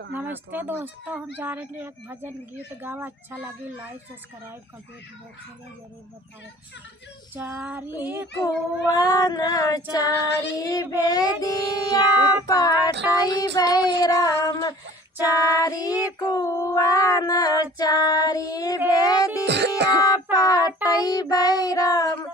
नमस्ते दोस्तों, हम जा रहे हैं एक भजन गीत गावा। अच्छा लगी लाइक सब्सक्राइब कमेंट बॉक्स में जरूर बताएं। चारी कुआं चारी बेदिया पाटाई बैराम, चारी कुआं चारी बेदिया पाटाई बैराम।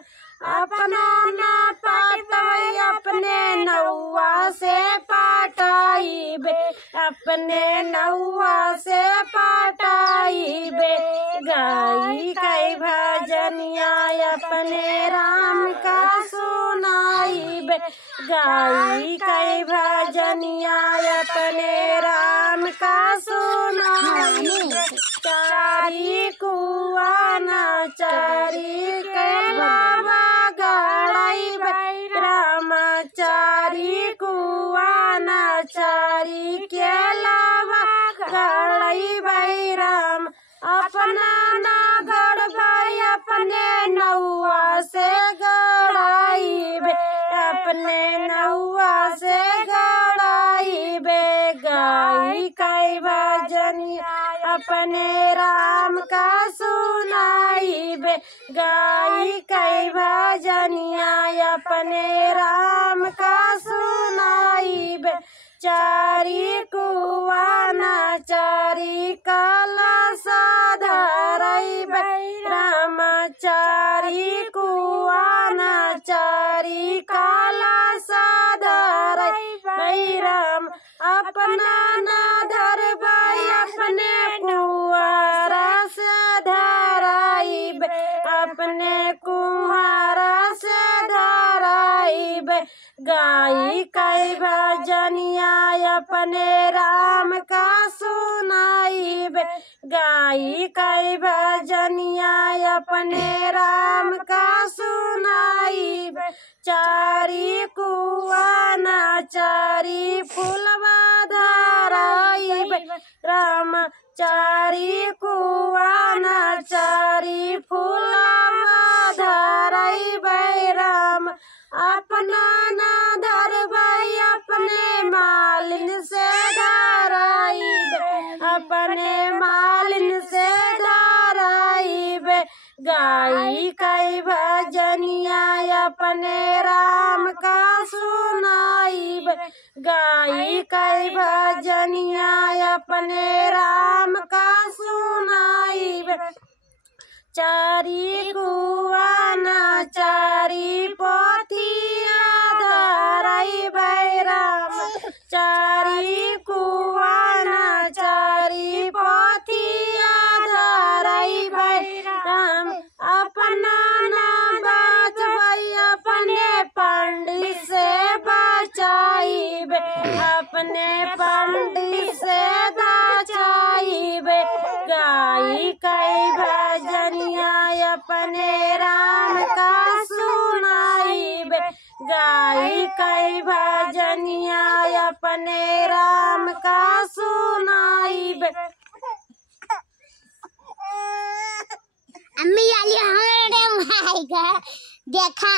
अपना ना पाटाई अपने नौवा से पाटाई बे, अपने नौवा से पाटाई बे। गाई कई भजनिया अपने राम का सुनाई बे, गाई कई भजनिया अपने राम का सुनाई बे। चारी कुआं चारी के बाबा गड़ाई बैराम, चारी कुआं चारी के लावा गड़ाई बैराम। अपना ना गड़ भाई अपने नौवा से गड़ाई बे, अपने नौवा से गड़ाई बे। गाई कई भजनिया अपने राम का सुनाई बे, गाई कई भजनिया अपने राम का सुनाई बे। चारी कुआं चारी कलश धरई बैराम, चारी कुआं चारी कलश धरई बैराम। अपना ना धर भाई अपने कुंवारा से धराई बे, अपने कुंवारा से धराई बे। गाई कई भजनिया अपने राम का सुनाई बे, गाई कई भजनिया अपने राम का सुनाई बे। चारी कुआं चारी फूलवा धराई बे राम, चारी कुआं चारी फूलवा धराई बे राम। अपना ना धर भाई अपने मालिन से धराई बे, अपने मालिन से धराई बे। गाई कई भजनिया अपने राम का सुनाई बे, गाई कई भजनिया अपने राम का सुनाई बे। चारी कुआं चारी पोथिया धराई बैराम, चारी कुआं चारी पोथिया धराई बैराम। अपना ना बात भाई अपने पंडित से बचाई बे, अपने पंडित से बचाई बे। गाई कई भजनिया अपने राम का सुनाई बे, गाई कई भजनिया अपने राम का सुनाई बे। अम्मी वाली हमारे देखा